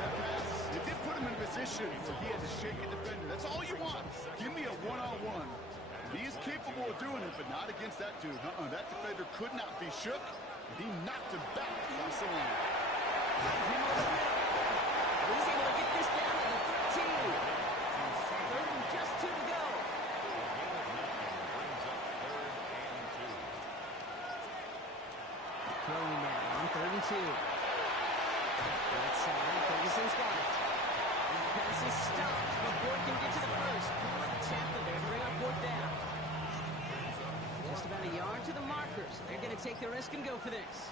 That pass, it did put him in a position where he had to shake a defender. That's all you want. Give me a one-on-one. He is capable of doing it, but not against that dude. That defender could not be shook. He knocked him back across the line. He's able to get this down to the 13. 3rd and just 2 to go. Throwing now on 3rd and 2. Right side, Ferguson's got it. And the pass is stopped before it can get to the first. Great tackle there to bring up 4th down. Just about a yard to the markers. They're going to take the risk and go for this.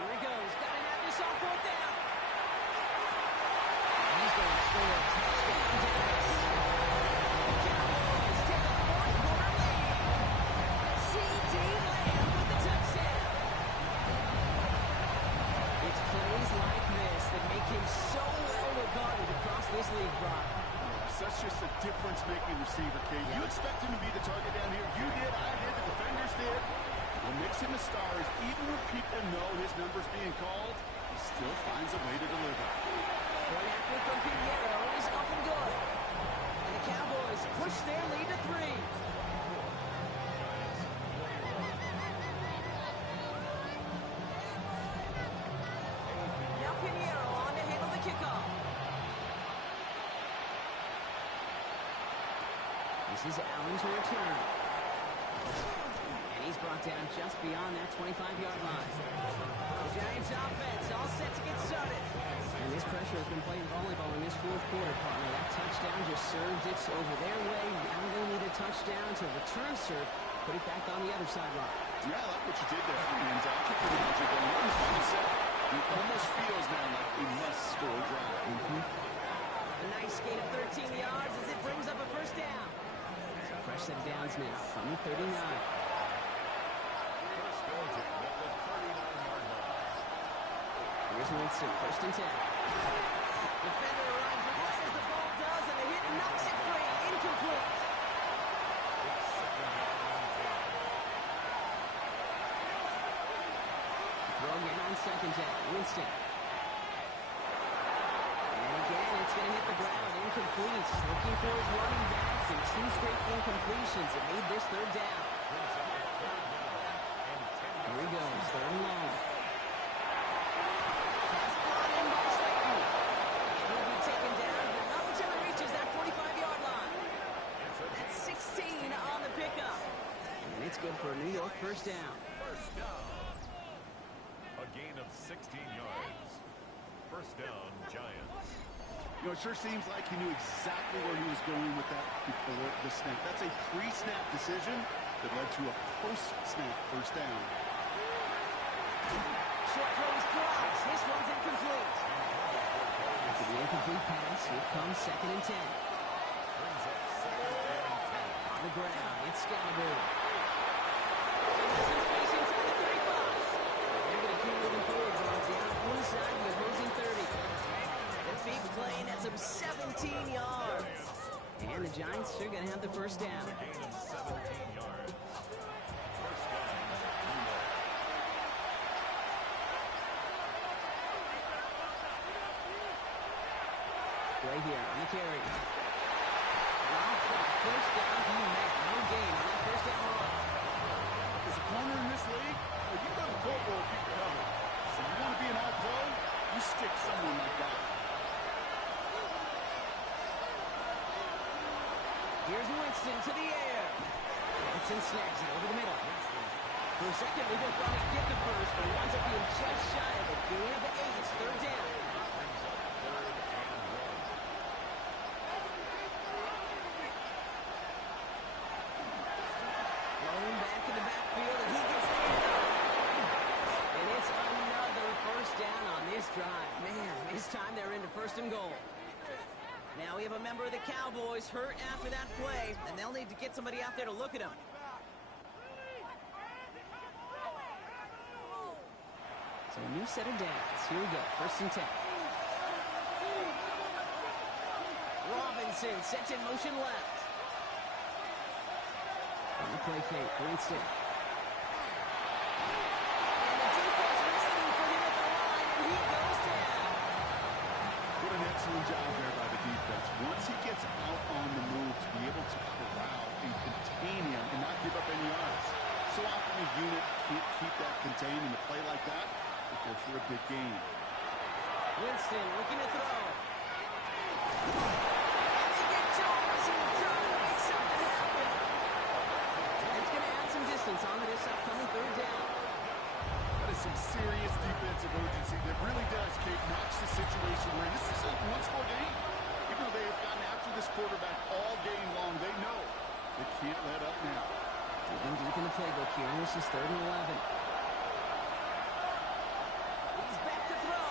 Here he goes. Got to have this on 4th down. And he's going to score a touchdown, Dennis. The Cowboys take a 4th-quarter lead. C.D. Lamb with the touchdown. It's plays like this that make him so well regarded across this league, Brock. That's just a difference-making receiver, Kate. You expect him to be the target down here. You did, I did, the defenders did. What makes him a star is even when people know his number's being called, he still finds a way to deliver. Point after from Pinheiro is up and good. And the Cowboys push their lead to 3. Now Pinheiro on to handle the kickoff. This is Allen to return. And he's brought down just beyond that 25-yard line. The Giants offense all set to get started. And this pressure has been playing volleyball in this 4th quarter, partner. That touchdown just served it over their way. Now they need a touchdown to return serve, put it back on the other sideline. Yeah, I like what you did there. And I think you're going to run from the set. It almost feels now like a must-score drive. A nice gain of 13 yards as it brings up a first down. So fresh set of downs now from the 39. Here's Winston, 1st and 10. Defender arrives right as the ball does, and the hit knocks it free. Incomplete. Throw again on 2nd down. Winston. And again, it's going to hit the ground. Incomplete. Looking for his running back, and 2 straight incompletions that made this 3rd down. Here he goes, 3rd and long. Pass brought in by Slayton. And he'll be taken down, but not until he reaches that 45-yard line. That's 16 on the pickup. And it's good for a New York first down. First down. A gain of 16 yards. First down, Giants. You know, it sure seems like he knew exactly where he was going with that before the snap. That's a pre-snap decision that led to a post-snap first down. Short throws drops. This one's incomplete. After the incomplete pass, here comes 2nd and 10. On the ground, it's Scalaboo. Some space inside the 35. They're going to keep moving forward, John, down inside the opposing 30. The big play nets him 17 yards. And the Giants are going to have the first down. Right here on the carry. First down, he met. No gain on that first down run. As a corner in this league, you got a Pro Bowl if you can cover. So you want to be an all-pro, you stick someone like that. Here's Winston to the air. Winston snags it over the middle. For a second, they both thought he'd get the first, but he winds up being just shy of a gain of 8. It's 3rd down. Blown back in the backfield, and he gets the end. And it's another first down on this drive. Man, this time they're into 1st and goal. Now we have a member of the Cowboys hurt after that play, and they'll need to get somebody out there to look at him. So a new set of downs. Here we go, 1st and 10. Robinson sets in motion left. On the play fake, Winston. And the defense waiting for him at the line, and he goes down. What an excellent job there by the defense. Once he gets out on the move to be able to corral and contain him and not give up any yards. So often a unit can't keep that contained in a play like that. They go for a big gain. Winston looking to throw. And they get Jones in the throw to make something happen. It's going to add some distance onto this upcoming 3rd down. That is some serious defensive urgency that really does, Kate, match the situation where this is a one-score game. Even though they have gotten after this quarterback all game long, they know they can't let up now. Digging deep in the playbook here. This is 3rd and 11. He's back to throw.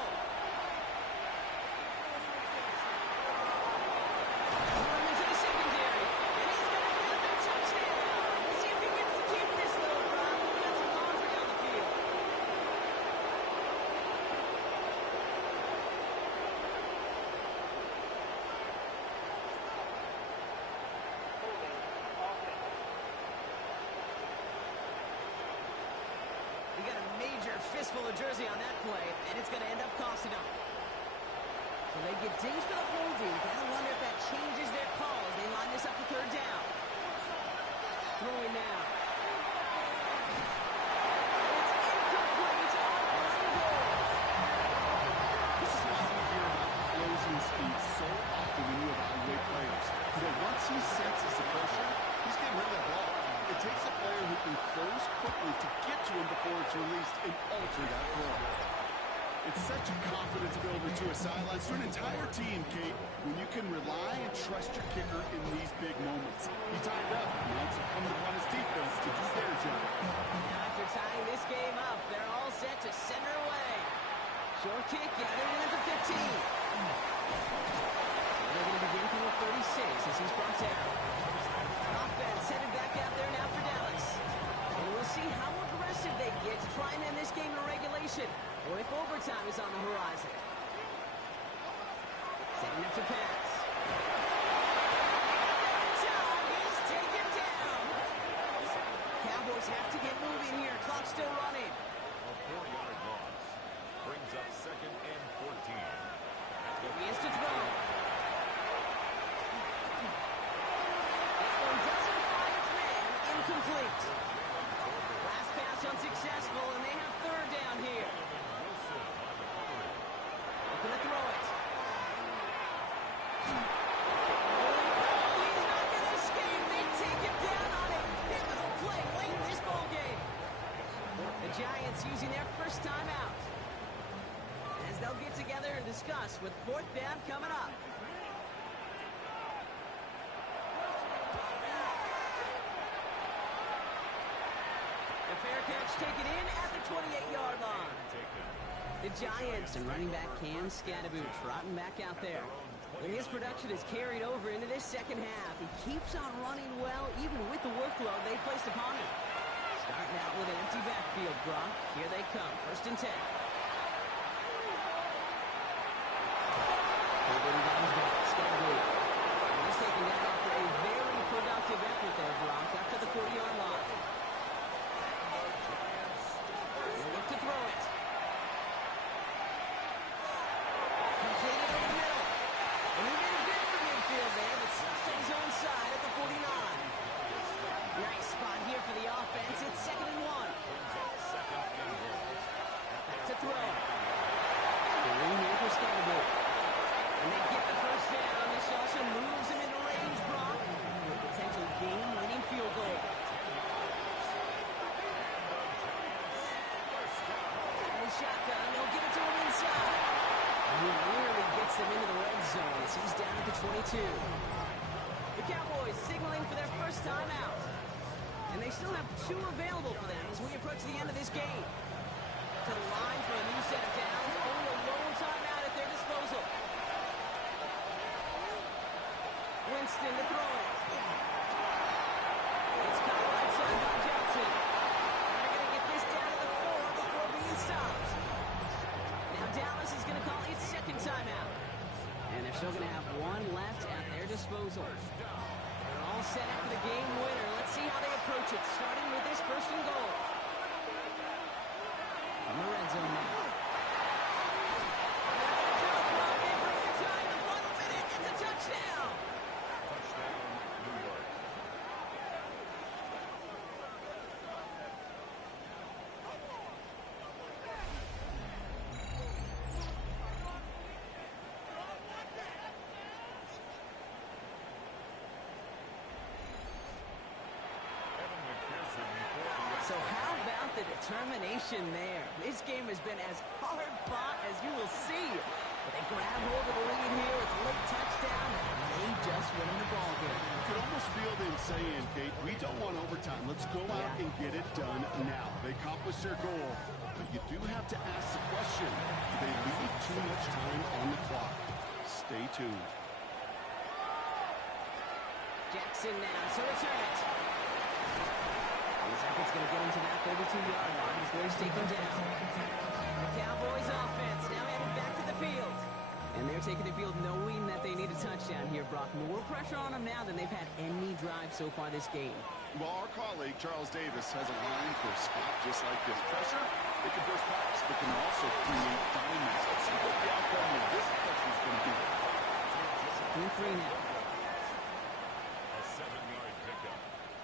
Thrown into the secondary. And he's going to have a touchdown. We'll see if he gets to keep this little run. We've got some laundry on the field. He got a major fistful of jersey on that play, and it's going to end up costing him. So they get dinged for the holding. Gotta wonder if that changes their calls. They line this up for 3rd down. Throwing now. It's incomplete on goal. This is why we hear about closing speed so often when you evaluate players. But once he senses the pressure, he's getting rid of that ball. It takes a player who can close quickly to get to him before it's released and alter that throw. It's such a confidence builder to a sideline, to an entire team, Kate, when you can rely and trust your kicker in these big moments. He tied up. Now it's incumbent upon his defense to do their job. Now after tying this game up, they're all set to send her away. Short kick gathered in at the 15. So they're going to begin from the 36 as he's brought down. Offense headed back out there now for Dallas. And we'll see how aggressive they get to try and end this game in regulation, or if overtime is on the horizon. Setting up to pass. He's taken down. Cowboys have to get moving here. Clock still running. A 4-yard loss brings up 2nd and 14. Here he is to throw. That one doesn't find its man. Incomplete. Last pass unsuccessful, and they have 3rd down here. Wilson on the cover. Looking to throw it. He's not going to escape. They take him down on a pivotal play late in this ball game. The Giants using their first time out, as they'll get together and discuss discuss with fourth down coming up. The fair catch taken in at the 28-yard line. The Giants and running back Cam Scadaboo trotting back out there. And his production is carried over into this second half. He keeps on running well, even with the workload they placed upon him. Starting out with an empty backfield, Brock. Here they come, 1st and 10. Scadaboo. He's taken down after a very productive effort there, Brock, up to the 40-yard line. He'll look to throw it. Completed over the middle. And he made a bid for midfield there, but stopped at his own side at the 49. Nice spot here for the offense. It's 2nd and 1. Back to throw. Room here for Scadaboo. And they get the first down. This also moves him into range, Brock. A potential game-winning field goal. And a shotgun. They'll give it to him inside. And he nearly gets them into the red zone as he's down at the 22. The Cowboys signaling for their first time out. And they still have 2 available for them as we approach the end of this game. To the line for a new set of downs. Only a lone timeout at their disposal. Winston to throw it. It's caught right side by Johnson. And they're going to get this down to the 4 before being stopped. Now Dallas is going to call its second timeout. And they're still going to have 1 left at their disposal. They're all set up for the game winner. Let's see how they approach it, starting with this 1st and goal. In the red zone now. They bring the time to 1 minute. It's a touchdown. Touchdown, New York. So how about the determination there? This game has been as hard fought as you will see. But they grab hold of the lead here with a late touchdown, and they just win the ball game. You could almost feel them saying, Kate, we don't want overtime. Let's go out and get it done now. They accomplished their goal, but you do have to ask the question, do they leave too much time on the clock? Stay tuned. Jackson now, so return it. His effort's going to get him to that 32-yard line before he's taken down. The Cowboys offense now headed back to the field. And they're taking the field knowing that they need a touchdown here, Brock. More pressure on them now than they've had any drive so far this game. Well, our colleague, Charles Davis, has a line for a spot just like this. Pressure, it can burst packs, but can also create diamonds. Let's see what the outcome of this pressure is going to be. 2-3 now. A 7-yard pickup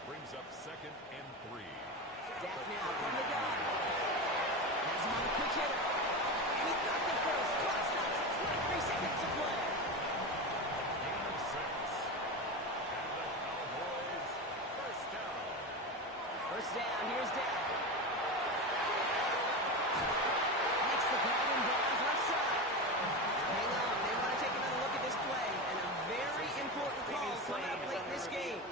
brings up 2nd and 3. Dak now from the gun. Has him on the quick hitter. And he got the first. Clock stops at 23 seconds to play. Gain of 6. And the Cowboys first down. First down, here's Dak. Makes the grab and bounds left side. Hang on, they want to take another look at this play. And a very important call coming up late in this game.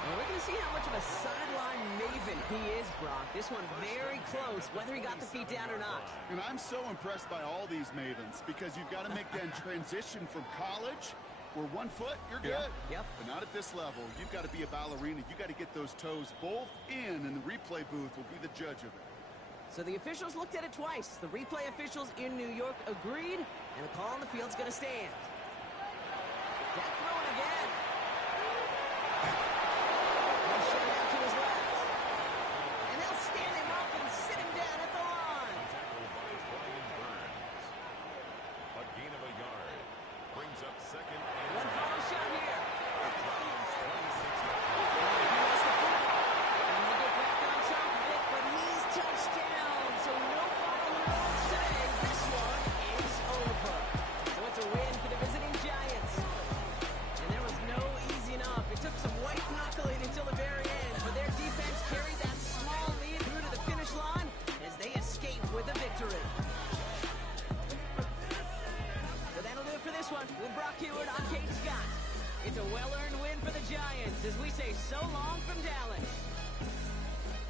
Well, we're going to see how much of a sideline maven he is, Brock. This one very close, whether he got the feet down or not. And I'm so impressed by all these mavens because you've got to make that transition from college where 1 foot, you're good. Yep. But not at this level. You've got to be a ballerina. You've got to get those toes both in, and the replay booth will be the judge of it. So the officials looked at it twice. The replay officials in New York agreed, and the call on the field's going to stand. Dak throwing again. He'll shut it out to his left. And they'll stand him up and sit him down at the line. Tackled by Brian Burns. A gain of a yard brings up 2nd and One final shot here. The Giants 26 yards. He lost the football. And they get back on top of it, but he's touched down. So no final results today. This one is over. So it's a win for the visiting Giants. And there was Front with Brock Hewitt, I'm Kate Scott. It's a well-earned win for the Giants as we say so long from Dallas.